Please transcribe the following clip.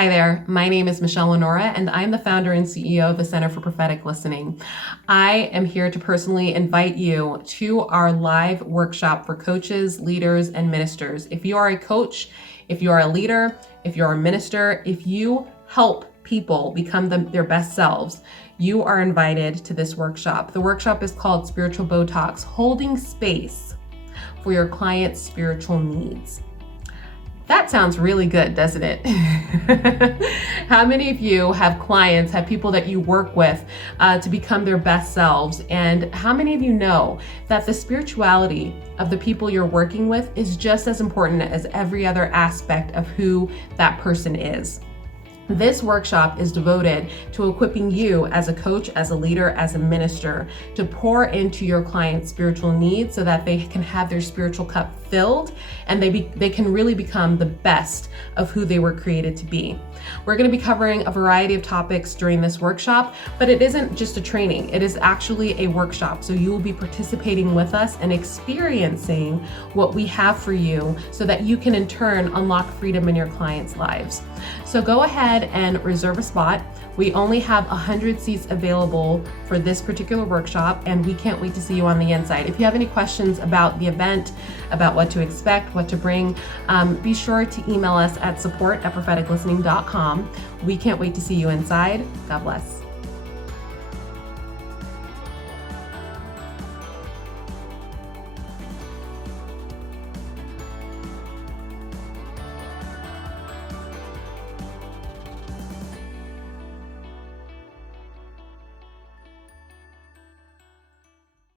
Hi there, my name is Michelle Onuorah, and I'm the founder and CEO of the Center for Prophetic Listening. I am here to personally invite you to our live workshop for coaches, leaders, and ministers. If you are a coach, if you are a leader, if you're a minister, if you help people become their best selves, you are invited to this workshop. The workshop is called Spiritual Botox, Holding Space for Your Client's Spiritual Needs. That sounds really good, doesn't it? How many of you have clients, have people that you work with to become their best selves? And how many of you know that the spirituality of the people you're working with is just as important as every other aspect of who that person is? This workshop is devoted to equipping you as a coach, as a leader, as a minister to pour into your client's spiritual needs so that they can have their spiritual cup filled and they can really become the best of who they were created to be. We're going to be covering a variety of topics during this workshop, but it isn't just a training. It is actually a workshop. So you will be participating with us and experiencing what we have for you so that you can in turn unlock freedom in your clients' lives. So go ahead and reserve a spot. We only have 100 seats available for this particular workshop, and we can't wait to see you on the inside. If you have any questions about the event, about what to expect, what to bring, be sure to email us at support@propheticlistening.com. We can't wait to see you inside. God bless.